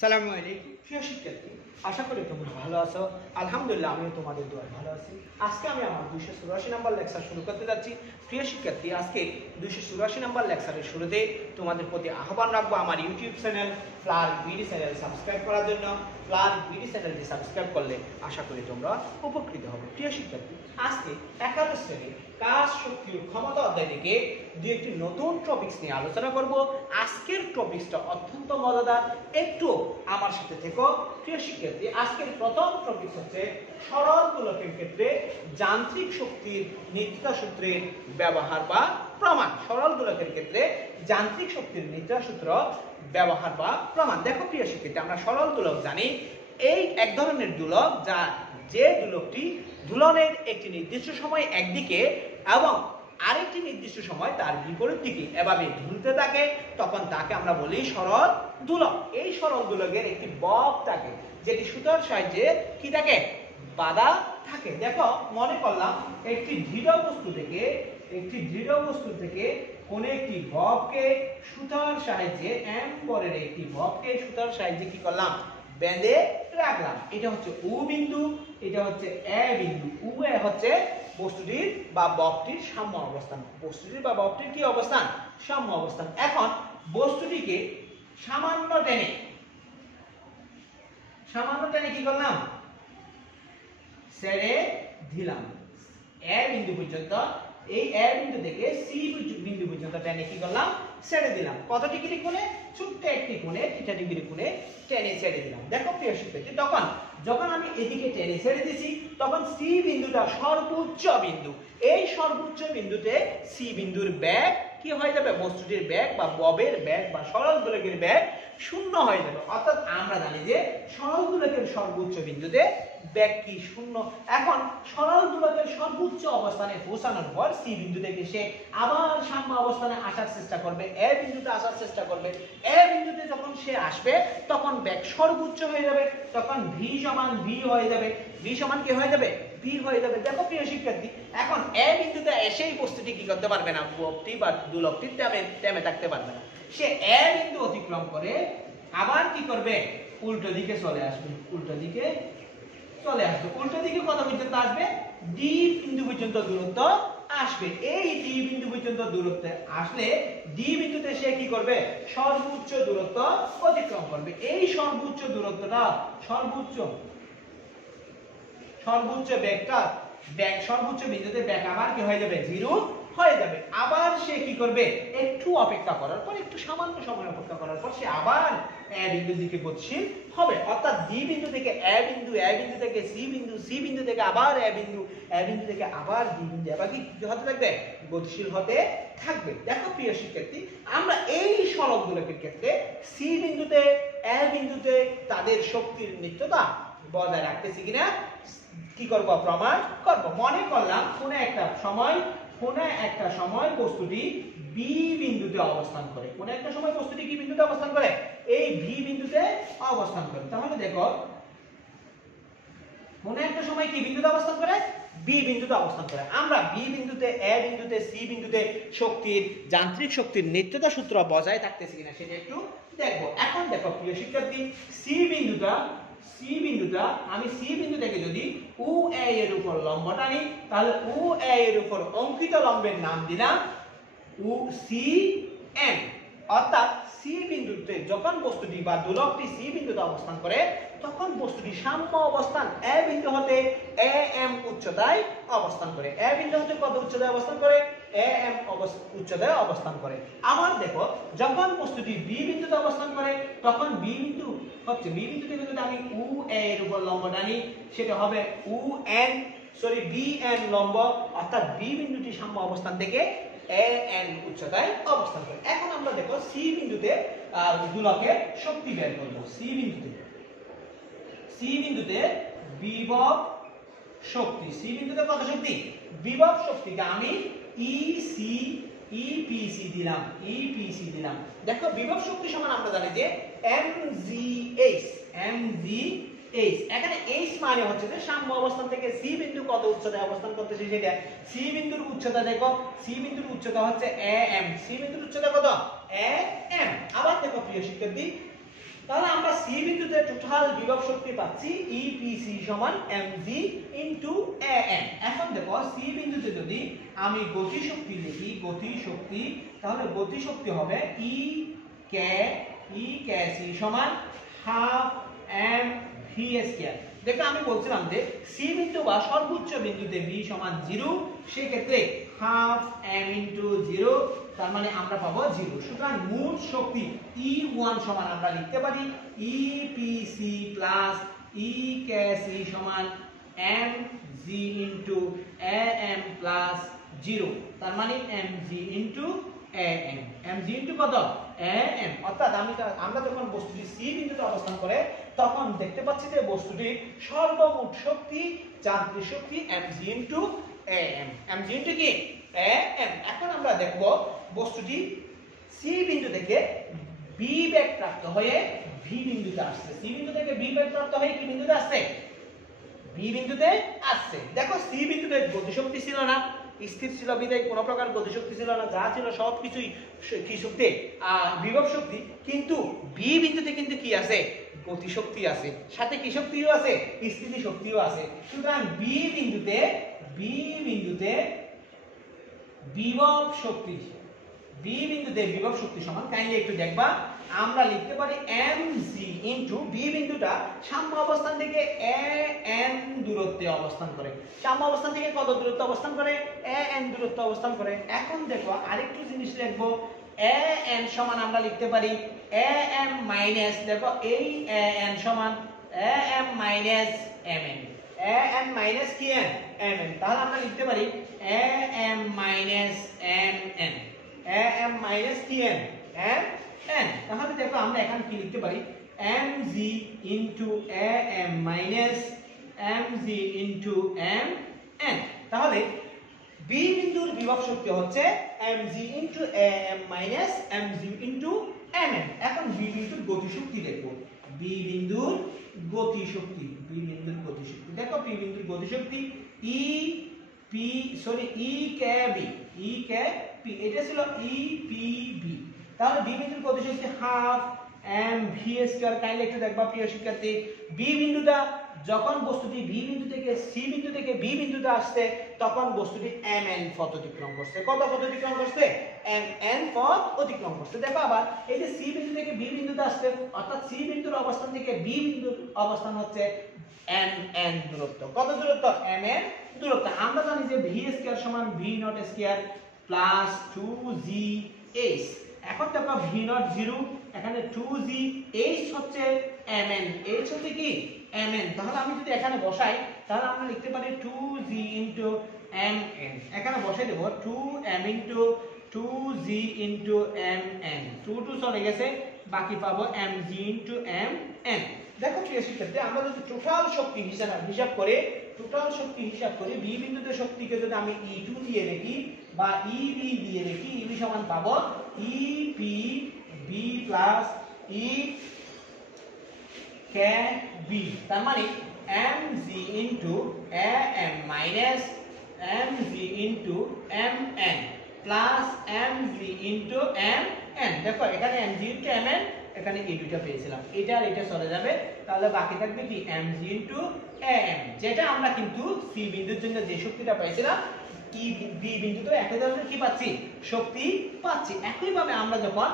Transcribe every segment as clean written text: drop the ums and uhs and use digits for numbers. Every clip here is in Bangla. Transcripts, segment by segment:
সালামু আলাইকুম প্রিয় শিক্ষার্থী, আশা করি তোমরা ভালো আছো। আলহামদুলিল্লাহ আমিও তোমাদের দোয়ায় ভালো আছি। আজকে আমি আমার 284 নম্বর লেকচার শুরু করতে যাচ্ছি। প্রিয় শিক্ষার্থী, আজকে 284 নম্বর লেকচারের শুরুতে তোমাদের প্রতি আহ্বান রাখবো আমার YouTube channel Flar BD channel subscribe করার জন্য। ফ্লার বিডি চ্যানেলটি সাবস্ক্রাইব করলে আশা করি তোমরা উপকৃত হবে। প্রিয় শিক্ষার্থী, আজকে একাদশ শ্রেণীর কাজ শক্তি ও ক্ষমতা অধ্যায় থেকে একটি নতুন টপিকস নিয়ে আলোচনা করব। আজকের টপিকসটা অত্যন্ত মজাদার, একটু আমার সাথে থেকো। প্রিয় শিক্ষার্থী, আজকের প্রথম টপিকস হচ্ছে সরল দোলকের ক্ষেত্রে যান্ত্রিক শক্তির নিত্যতা সূত্রের ব্যবহার বা প্রমাণ। সরল দোলকের ক্ষেত্রে যান্ত্রিক শক্তির নিত্যতা সূত্র ব্যবহার বা প্রমাণ। দেখো প্রিয় শিক্ষার্থী, আমরা সরল দোলক জানি এই এক ধরনের দোলক যা যে দোলকটি দোলনের একটি নির্দিষ্ট সময় একদিকে এবং আরেকটি নির্দিষ্ট সময় তার বিপরীত দিকে এভাবে ঝুলতে থাকে, তখন তাকে আমরা বলি সরল দোলক। এই সরল দোলকের একটি বব থাকে যেটি সুতার সাহায্যে কি থাকে, বাঁধা থাকে। দেখো, মনে করলাম একটি দৃঢ় বস্তু থেকে কোন একটি ববকে সুতার সাহায্যে বরের একটি ববকে সুতার সাহায্যে কি করলাম, বেঁধে রাখলাম। এটা হচ্ছে ও বিন্দু, এটা হচ্ছে এ বিন্দু। ও এ হচ্ছে বস্তুটির বা ববটির সাম্য অবস্থান। বস্তুটির বা ববটির কি অবস্থান, সাম্য অবস্থান। এখন বস্তুটিকে সামান্য টেনে কি করলাম, ছেড়ে দিলাম এ বিন্দু পর্যন্ত। এই এ বিন্দু থেকে সি বিন্দু পর্যন্ত টেনে কি করলাম, ছেড়ে দিলাম। কত ডিগ্রি কোণে, ছোট্ট একটি কোণে, 30 ডিগ্রি কোণে টেনে ছেড়ে দিলাম। দেখো প্রিয় শিক্ষার্থী, যখন আমি এদিকে টেনে ছেড়ে দিছি, তখন সি বিন্দুটা সর্বোচ্চ বিন্দু। এই সর্বোচ্চ বিন্দুতে সি বিন্দুর বেগ কি হয়ে যাবে, বস্তুটির বেগ বা ববের বেগ বা সরল দোলকের বেগ শূন্য হয়ে যাবে। অর্থাৎ আমরা জানি যে সরল দোলকের সর্বোচ্চ বিন্দুতে বেগ কি, শূন্য। এখন সরল দোলকের সর্বোচ্চ অবস্থানে পৌঁছানোর পর সি বিন্দু থেকে সে আবার সাম্য অবস্থানে আসার চেষ্টা করবে, এ বিন্দুতে আসার চেষ্টা করবে। এ বিন্দুতে যখন সে আসবে তখন বেগ সর্বোচ্চ হয়ে যাবে, তখন ভি সমান ভি হয়ে যাবে। ভি সমান কি হয়ে যাবে, ভি হয়ে যাবে। দেখো প্রিয় শিক্ষার্থী, এখন এ বিন্দুতে এসেই বস্তুটি কি করতে পারবে না, ববটি বা দোলকটি থেমে থাকতে পারবে না। সে এ বিন্দু অতিক্রম করে আবার কি করবে, উল্টো দিকে চলে আসবে। উল্টো দিকে কত পর্যন্ত আসবে, ডি বিন্দু পর্যন্ত দূরত্ব আসবে। এই ডি বিন্দু পর্যন্ত দূরত্বে আসলে ডি বিন্দুতে সে কি করবে, সর্বোচ্চ দূরত্ব অতিক্রম করবে। এই সর্বোচ্চ দূরত্বটা সর্বোচ্চ সর্বোচ্চ বিন্দুতে বেগ আবার কি হয়ে যাবে, 0 হয়ে যাবে। আবার সে কি করবে, একটু অপেক্ষা করার পর, একটু সামান্য সময় অপেক্ষা করার পর সে আবার এ বিন্দুর দিকে গতিশীল হবে। অর্থাৎ ডি বিন্দু থেকে এ বিন্দু, এ বিন্দু থেকে সি বিন্দু, সি বিন্দু থেকে আবার এ বিন্দু, এ বিন্দু থেকে আবার ডি বিন্দু, এবার কি হতে থাকবে, গতিশীল হতে থাকবে। দেখো প্রিয় শিক্ষার্থী, আমরা এই সরল দোলকের ক্ষেত্রে সি বিন্দুতে, এ বিন্দুতে তাদের শক্তির নিত্যতা বজায় রাখতেছি কিনা কি করব, প্রমাণ করব। মনে করলাম কোন একটা সময় বস্তুটি বি বিন্দুতে অবস্থান করে। কোন একটা সময় বস্তুটি কি বিন্দুতে অবস্থান করে, এই ভি বিন্দুতে অবস্থান করে। তাহলে দেখো, কোন একটা সময় কি বিন্দুতে অবস্থান করে, বি বিন্দুতে অবস্থান করে। আমরা বি বিন্দুতে, এ বিন্দুতে, সি বিন্দুতে যান্ত্রিক শক্তির নিত্যতা সূত্র বজায় থাকতেছে কিনা সেটা একটু দেখবো। এখন দেখো প্রিয় শিক্ষার্থী, সি বিন্দুটা আমি সি বিন্দু থেকে যদি ও এ এর উপর লম্ব টানি, তাহলে ও এ এর উপর অঙ্কিত লম্বের নাম দিলাম ও সি এম। অর্থাৎ সি বিন্দুতে যখন বস্তুটি বা দোলকটি সি বিন্দুতে অবস্থান করে, তখন বস্তুটি সাম্য অবস্থান এ বিন্দু হতে এ এম উচ্চতায় অবস্থান করে। এ বিন্দু হতে কত উচ্চতায় অবস্থান করে, এ এম উচ্চতায় অবস্থান করে। আবার দেখো, যখন বস্তুটি বি বিন্দুতে অবস্থান করে, তখন বি বিন্দু থেকে যদি আমি ও এ এর উপর লম্ব টানি, সেটা হবে বি এন লম্ব। অর্থাৎ বি বিন্দুটি সাম্য অবস্থান থেকে এ এন উচ্চতায় অবস্থান করে। এখন আমরা দেখো সি বিন্দুতে দোলকের শক্তি বের করব। সি বিন্দুতে বিভব শক্তি, সি বিন্দুতে কত শক্তি, বিভব শক্তিকে আমি ইপিসি দিলাম। দেখো, বিভব শক্তি সমান আমরা জানি যে mgh। এখানে h মানে হচ্ছে যে সাম্য অবস্থান থেকে সি বিন্দু কত উচ্চতায় অবস্থান করতেছে সেটা। সি বিন্দুর উচ্চতা দেখো, সি বিন্দুর উচ্চতা হচ্ছে am। সি বিন্দুর উচ্চতা কত, am। আবার দেখো প্রিয় শিক্ষার্থী, তাহলে আমরা সি বিন্দুতে টোটাল বিভব শক্তি পাচ্ছি ইপিসি সমান mg ইনটু am। এখন দেখো সি বিন্দুতে যদি আমি গতি শক্তি লিখি, গতি শক্তি, তাহলে গতি শক্তি হবে ই কে সি সমান হাফ এম ভি স্কয়ার। দেখো আমি বলছিলাম যে সি বিন্দু বা সর্বোচ্চ বিন্দুতে v সমান 0, সেই ক্ষেত্রে হাফ m ইনটু 0, তার মানে আমরা পাবো 0। সুতরাং মোট শক্তি E1 সমান আমরা লিখতে পারি EPC প্লাস EKC সমান mg ইনটু am প্লাস 0, তার মানে mg into am। mg into কত? am। অর্থাৎ আমরা যখন বস্তুটি সি বিন্দুতে অবস্থান করে তখন দেখতে পাচ্ছি যে বস্তুটির সর্বমোট শক্তি, যান্ত্রিক শক্তি mg into am। mg into কি? am। এখন আমরা দেখব বস্তুটি সি বিন্দু থেকে বি বেগ প্রাপ্ত হয়ে ভি বিন্দুতে আসছে। সি বিন্দু থেকে বি বেগ প্রাপ্ত হয়ে কি বিন্দুতে আসছে? বি বিন্দুতে আসছে। দেখো সি বিন্দুতে গতিশক্তি ছিল না, স্থির ছিল, বিদায় কোনো প্রকার গতিশক্তি ছিল না, যা ছিল সবকিছুই কি শক্তি? বিভব শক্তি। কিন্তু বি বিন্দুতে কিন্তু কি আছে? গতিশক্তি আছে, সাথে কি শক্তিও আছে? স্থিতি শক্তিও আছে। সুতরাং বি বিন্দুতে বিভব শক্তি, বি বিন্দুতে বিভব শক্তি সমান, কাইন্ডলি একটু দেখবা, আমরা লিখতে পারি mg ইনটু বি বিন্দুটা সাম্য অবস্থান থেকে an দূরত্বে অবস্থান করে। সাম্য অবস্থান থেকে কত দূরত্ব অবস্থান করে? an দূরত্ব অবস্থান করে। এখন দেখো আরেকটু জিনিস লিখবো, an সমান আমরা লিখতে পারি am মাইনাস, দেখো এই an সমান am minus mn, am minus কি n? mn। তাহলে আমরা লিখতে পারি am minus mn, am minus কি n? n। তাহলে দেখো আমরা এখানে কি লিখতে পারি mg into am minus mg into mn। তাহলে বি বিন্দুর বিভব শক্তি হচ্ছে mg into am minus mg into mn। এখন বি বিন্দুর গতি শক্তি দেখব, বি বিন্দুর গতি শক্তি, বি বিন্দুর গতি শক্তি দেখো, বি বিন্দুর গতি শক্তি ই কে বি, এটা ছিল EPB। তাহলে বি বিন্দুর গতি শক্তি half m v square. Kindly একটু দেখবা প্রিয় শিক্ষার্থী, বি বিন্দুটা যখন বস্তুটি বি বিন্দু থেকে সি বিন্দু থেকে বি বিন্দুতে আসছে তখন বস্তুটি mn পথ অতিক্রম করছে। কত পথ অতিক্রম করছে? mn পথ অতিক্রম করছে। দেখো আবার এই যে সি বিন্দু থেকে বি বিন্দুতে আসছে, অর্থাৎ সি বিন্দুর অবস্থান থেকে বি বিন্দুর অবস্থান হচ্ছে mn দূরত্ব। কত দূরত্ব? mn দূরত্ব। আমরা জানি যে ভি স্কয়ার সমান V naught square plus 2gh। এখন দেখো ভি নট 0, এখানে 2g, h হচ্ছে mn, h হচ্ছে কি? mn। তাহলে আমি যদি এখানে বসাই তাহলে আমরা লিখতে পারি 2g ইনটু mn। এখানে বসাই দেব 2m into 2g into mn, 2 চলে গেছে, বাকি পাবো mg ইনটু mn। দেখো প্রিয় শিক্ষার্থী, আমরা যদি টোটাল শক্তি হিসাব করি, বি বিন্দুতে শক্তিকে যদি আমি E2 দিয়ে লিখি বা EB দিয়ে লিখি, EB সমান পাবো EPB প্লাস EKB। তার মানে mg into am minus mg into mn plus mg into mn। দেখো এখানে mg ইনটু mn, এখানে এই দুইটা পেয়েছিলাম, এটা আর এটা চলে যাবে, তাহলে বাকি থাকবে কি mg ইনটু am, যেটা আমরা কিন্তু সি বিন্দুর জন্য যে শক্তিটা পাইছিলাম ই বি বিন্দুতে একই ধরনের কি পাচ্ছি? শক্তি পাচ্ছি। একই ভাবে আমরা যখন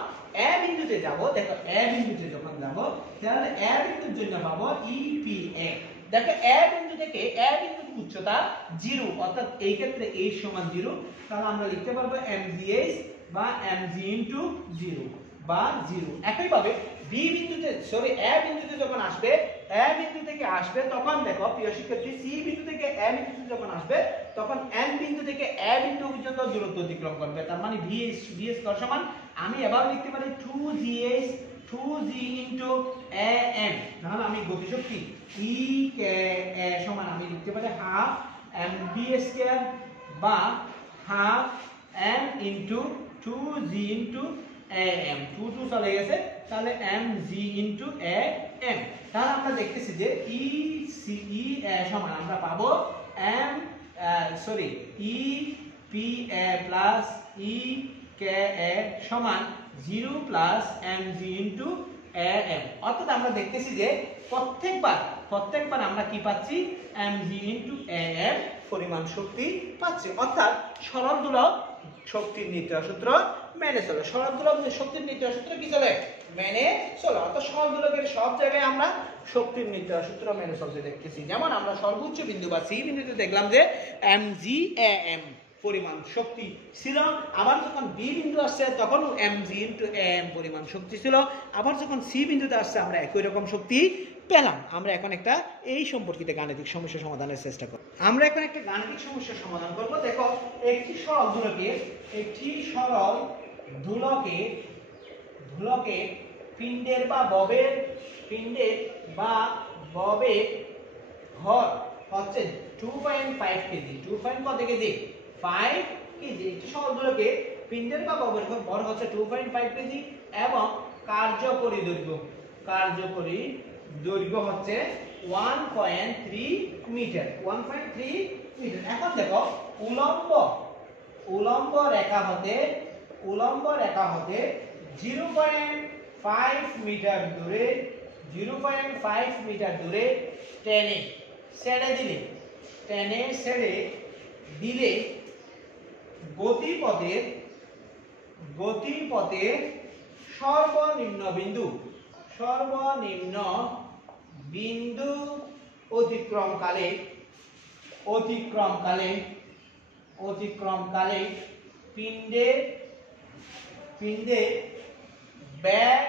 এ বিন্দুতে যাব, দেখো এ বিন্দুতে যখন যাব তাহলে এ বিন্দুর জন্য পাবো EPA। দেখো এ বিন্দু থেকে এ বিন্দুর উচ্চতা 0, অর্থাৎ এই ক্ষেত্রে h সমান 0, তাহলে আমরা লিখতে পারবো mgh বা mg ইনটু 0 বা 0। একই ভাবে বি বিন্দুতে এ বিন্দুতে যখন আসবে, এ বিন্দু থেকে আসবে তখন দেখো প্রিয় শিক্ষার্থী, সি বিন্দু থেকে এ বিন্দুতে যখন আসবে তখন এন বিন্দু থেকে এ বিন্দু পর্যন্ত দূরত্ব অতিক্রম করবে। তার মানে ভি স্কয়ার সমান, আমি এবার লিখতে পারি 2gh 2g ইনটু am। তাহলে আমি গতিশক্তি E কে a সমান আমি লিখতে পারি হাফ mv স্কয়ার বা half m into 2g into am, 2 চলে গেছে, তাহলে mg ইনটু am। তাহলে আমরা দেখতেছি যে ECE সমান আমরা পাবো EPA প্লাস EKA সমান 0 প্লাস mg ইনটু am, অর্থাৎ আমরা দেখতেছি যে প্রত্যেকবার আমরা কি পাচ্ছি mg into am পরিমাণ শক্তি পাচ্ছি, অর্থাৎ সরল দোলক শক্তির নির্ণয় সূত্র মেনে চলে। সরল দোলক শক্তির নির্ণয় সূত্র কি চলে? মেনে চলে। অর্থাৎ সরল দোলকের সব জায়গায় আমরা শক্তির নির্ণয় সূত্র মেনে চলতে দেখতেছি। যেমন আমরা সর্বোচ্চ বিন্দু বা সি বিন্দুতে দেখলাম যে mg/am পরিমাণ শক্তি ছিল, আবার যখন বি বিন্দু আসছে তখন mg into am পরিমাণ শক্তি ছিল, আবার যখন সি বিন্দুতে আসছে আমরা একই রকম শক্তি পেলাম। আমরা এখন একটা এই সম্পর্কিত গাণিতিক সমস্যা সমাধানের চেষ্টা করব। আমরা এখন একটা গাণিতিক সমস্যা সমাধান করব। দেখো, একটি সরল দোলকে পিণ্ডের বা ববের ভর হচ্ছে 2.5 কেজি। 2. কত কেজি? 5 কেজি। একটি সরল দোলকে পিণ্ডের বা ববের ভর হচ্ছে 2.5 কেজি এবং কার্যকরী দৈর্ঘ্য হচ্ছে 1.3 মিটার। 1.3 মিটার। এখন দেখো, উলম্ব রেখা হতে 0.5 মিটার দূরে টেনে ছেড়ে দিলে গতিপথের সর্বনিম্ন বিন্দু অতিক্রমকালে পিণ্ডের ব্যাগ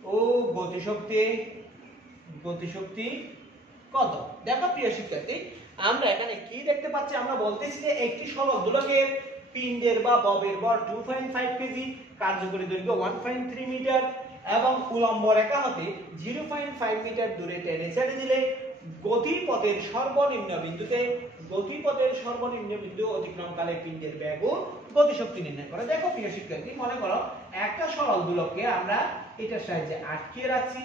ও গতিশক্তি কত? দেখো প্রিয় শিক্ষার্থী, আমরা এখানে কি দেখতে পাচ্ছি? আমরা বলতেছি যে একটি সরল দোলকের পিণ্ডের বা ববের ভর 2.5 কেজি, কার্যকরী দৈর্ঘ্য 1.3 মিটার এবং উলম্ব রেখা হতে 0.5 মিটার দূরে টেনে ছেড়ে দিলে গতিপথের সর্বনিম্ন বিন্দু অতিক্রমকালে পিণ্ডের ব্যাগ ও গতিশক্তি নির্ণয় করে। দেখো প্রিয় শিক্ষার্থী, মনে করো একটা সরল দোলককে আমরা এটার সাহায্যে আটকে রাখছি।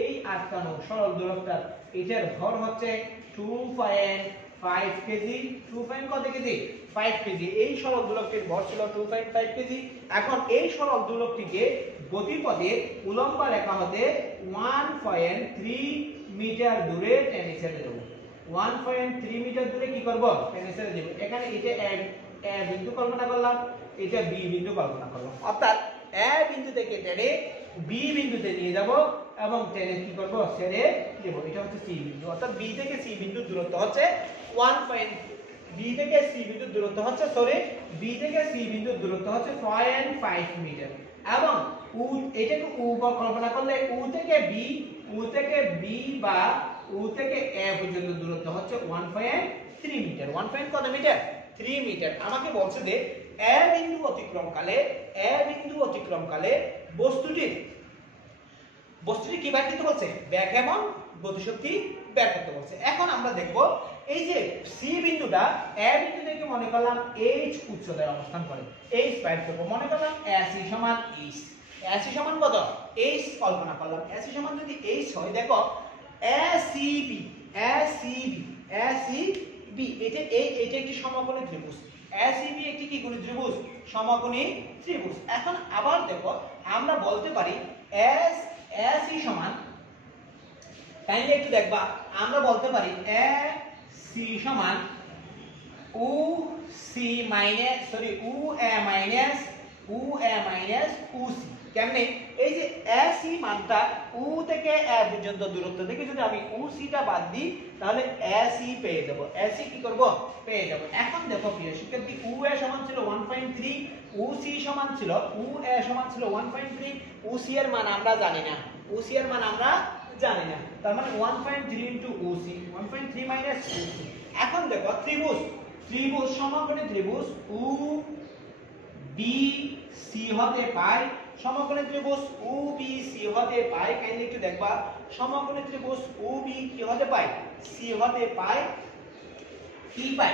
এই আটকানো সরল দোলকটার এটার ভর হচ্ছে 2.5 কেজি। 2. কত কেজি? 5 কেজি। এই সরল দোলকটির ভর ছিল 2.5 কেজি। এখন এই সরল দোলকটিকে গতিপথে উলম্ব রেখা হতে 1.3 মিটার দূরে টেনে ছেড়ে দেব। 1.3 মিটার দূরে কি করব? টেনে ছেড়ে দেব। এখানে এটা এ বিন্দু কল্পনা করলাম, এটা বি বিন্দু কল্পনা করলাম। অর্থাৎ এ বিন্দু থেকে টেনে বি বিন্দুতে নিয়ে যাব এবং টেনে কি করব? ছেড়ে দেব। এটা হচ্ছে সি বিন্দু। অর্থাৎ বি থেকে সি বিন্দুর দূরত্ব হচ্ছে 0.5 মিটার এবং এটাকে কল্পনা করলে উ থেকে বি বা উ থেকে এ পর্যন্ত দূরত্ব হচ্ছে 1.3 মিটার। 1. কত মিটার? 3 মিটার। আমাকে বলছে যে এ বিন্দু অতিক্রমকালে বস্তুটি কি বের করতে বলছে? ব্যাগ এবং গতিশক্তি বের করতে বলছে। এখন আমরা দেখব, এই যে সি বিন্দুটা এ বিন্দু থেকে মনে করলাম h উচ্চতায় অবস্থান করে। h বের করব। মনে করলাম AC সমান h। AC সমান কত? h কল্পনা করলাম। AC সমান যদি h হয়, দেখো ACB এটা একটি সমকোণী ত্রিভুজ। ACB একটি কি কোণী ত্রিভুজ? সমকোণী ত্রিভুজ। এখন আবার দেখো, আমরা বলতে পারি AC সমান, কাইন্ডলি একটু দেখবা, আমরা বলতে পারি AC সমান UA মাইনাস UC। কেমনে? এই যে AC মানটা U থেকে A পর্যন্ত দূরত্ব থেকে যদি আমি UC টা বাদ দিই তাহলে AC পেয়ে যাব। AC কি করব? পেয়ে যাব। এখন দেখো প্রিয় শিক্ষার্থী, UA সমান ছিল 1.3, UC সমান ছিল 1.3, UC এর মান আমরা জানি না। তার মানে 1.3 into UC, 1.3 minus UC। এখন দেখো, ত্রিভুজ সমকোণী ত্রিভুজ UBC হতে পাই, সমকোণী ত্রিভুজ UBC হতে পাই। কাইন্ডলি একটু দেখবা, সমকোণী ত্রিভুজ UB কি হতে পাই? C হতে পাই। কি পাই?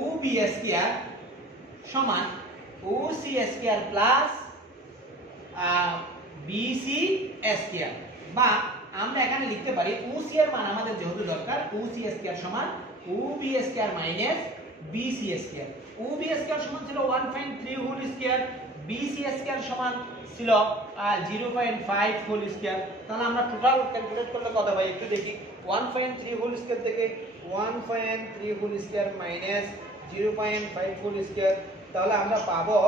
UB স্কয়ার সমান UC square plus BC square, বা আমরা এখানে লিখতে পারি UC এর মান আমাদের যেহেতু দরকার, UC স্কয়ার সমান UB square minus BC square. UB square সমান ছিল 1.3 হোল স্কয়ার, BC স্কয়ার সমান ছিল 0.5 হোল স্কয়ার। তাহলে আমরা টোটাল ক্যালকুলেট করলে কত পাই একটু দেখি। 1.3 হোল স্কয়ার থেকে 1.3 whole square minus 0.5 whole square, তাহলে আমরা পাবো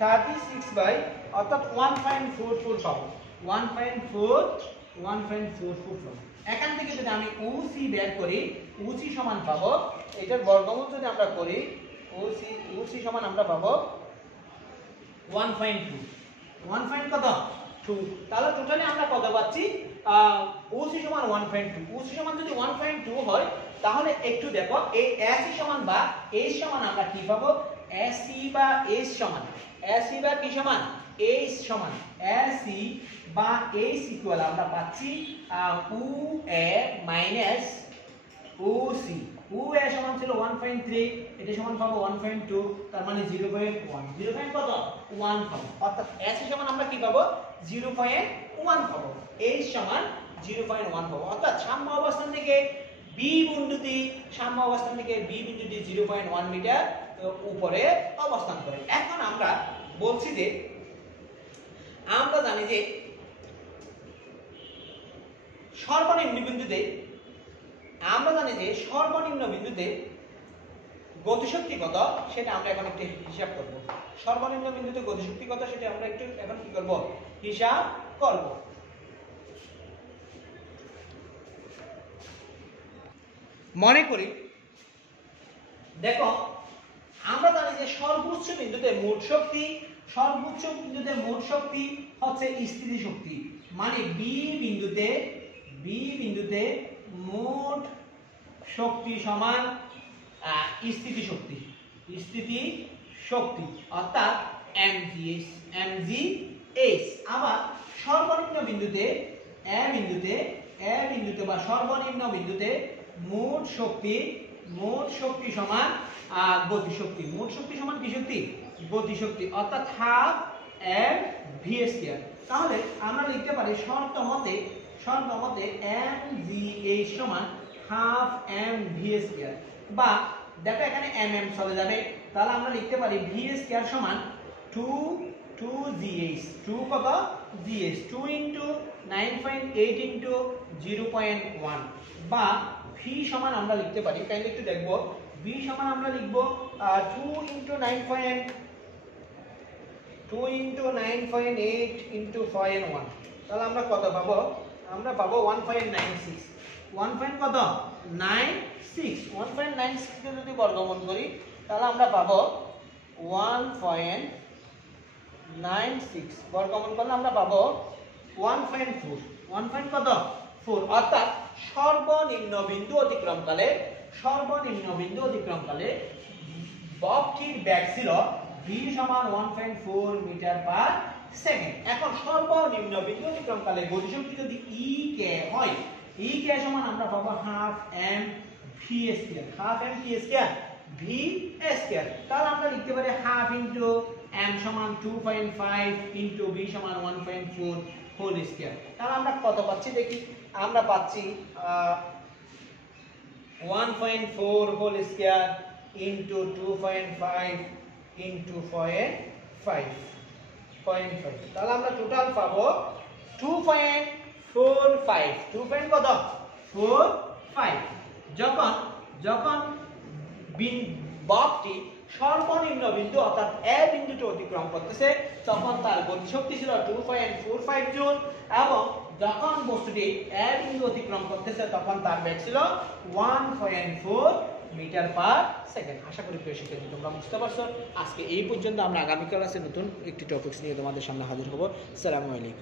36 বাই অর্থাৎ 1.44 পাবো। 1.44 পাবো। এখান থেকে যদি আমি OC বের করি, OC সমান পাবো, এটার বর্গমূল যদি আমরা করি, OC সমান আমরা পাবো 1.2 কত 2। তাহলে টোটালি আমরা কত পাচ্ছি OC সমান 1.2। OC সমান যদি 1.2 হয় তাহলে একটু দেখো এই AC সমান বা H সমান আমরা কি পাবো, AC বা H সমান, AC বা কি সমান, H সমান, AC বা H ইকুয়াল আমরা পাচ্ছি UA মাইনাস OC। UA সমান ছিল 1.3, এটা সমান পাবো 1.2, তার মানে 0.1, 0. কত 1 পাবো। অর্থাৎ AC সমান আমরা কি পাবো 0.1 পাবো, H সমান 0.1 পাবো। অর্থাৎ সাম্য অবস্থান থেকে B বিন্দুতে 0.1 মিটার উপরে অবস্থান করে। এখন আমরা বলছি যে আমরা জানি যে সর্বনিম্ন বিন্দুতে গতিশক্তি কত সেটা আমরা এখন একটু হিসাব করব। সর্বনিম্ন বিন্দুতে গতিশক্তি কত সেটা আমরা একটু এখন কি করব, হিসাব করব। মনে করি দেখো আমরা জানি যে সর্বোচ্চ বিন্দুতে মোট শক্তি হচ্ছে স্থিতি শক্তি, মানে B বিন্দুতে মোট শক্তি সমান স্থিতি শক্তি অর্থাৎ mgh। আবার সর্বনিম্ন বিন্দুতে বা সর্বনিম্ন বিন্দুতে মোট শক্তি সমান গতিশক্তি। মোট শক্তি সমান কি শক্তি, গতিশক্তি, অর্থাৎ হাফ mv স্কয়ার। তাহলে আমরা লিখতে পারি শর্ত মতে mgh সমান হাফ mv স্কয়ার, বা দেখো এখানে mm চলে যাবে, তাহলে আমরা লিখতে পারি v স্কয়ার সমান 2gh। 2 কত gh, 2 into 9.8 into 0.1, বা v সমান আমরা লিখতে পারি, তাহলে একটু দেখবো v সমান আমরা লিখব 2 into 9.8 into 0.1, তাহলে আমরা কত পাবো, আমরা পাবো 1.96। 1.96 কে যদি বর্গমূল করি তাহলে আমরা পাবো 1.96, বর্গমূল করলে আমরা পাবো 1.4। অর্থাৎ সর্বনিম্ন বিন্দু অতিক্রমকালে ববটির বেগ ছিল v সমান 1.4 মিটার পার সেকেন্ড। এখন সর্বনিম্ন বিন্দু অতিক্রমকালে গতিশক্তি যদি ek হয়, ek সমান আমরা পাবো half mv square, v square. তাহলে আমরা লিখতে পারি হাফ ইনটু m সমান 2.5 ইনটু v সমান 1.4 হোল স্কয়ার। তাহলে আমরা কত পাচ্ছি দেখি, আমরা পাচ্ছি 1.4 হোল স্কয়ার ইনটু 2.5 ইনটু 0.5। তাহলে আমরা টোটাল পাবো 2.45। 2.45 যখন ববটি সর্বনিম্ন বিন্দু অর্থাৎ এ বিন্দুটি অতিক্রম করতেছে তখন তার গতিশক্তি ছিল 2.45 জুল, এবং যখন বস্তুটি এ বিন্দু অতিক্রম করতেছে তখন তার বেগ ছিল 1.4 মিটার পার সেকেন্ড। আশা করি প্রিয় শিক্ষার্থী তোমরা বুঝতে পারছো। আজকে এই পর্যন্ত, আমরা আগামী ক্লাসে নতুন একটি টপিকস নিয়ে তোমাদের সামনে হাজির হব। আসসালামু আলাইকুম।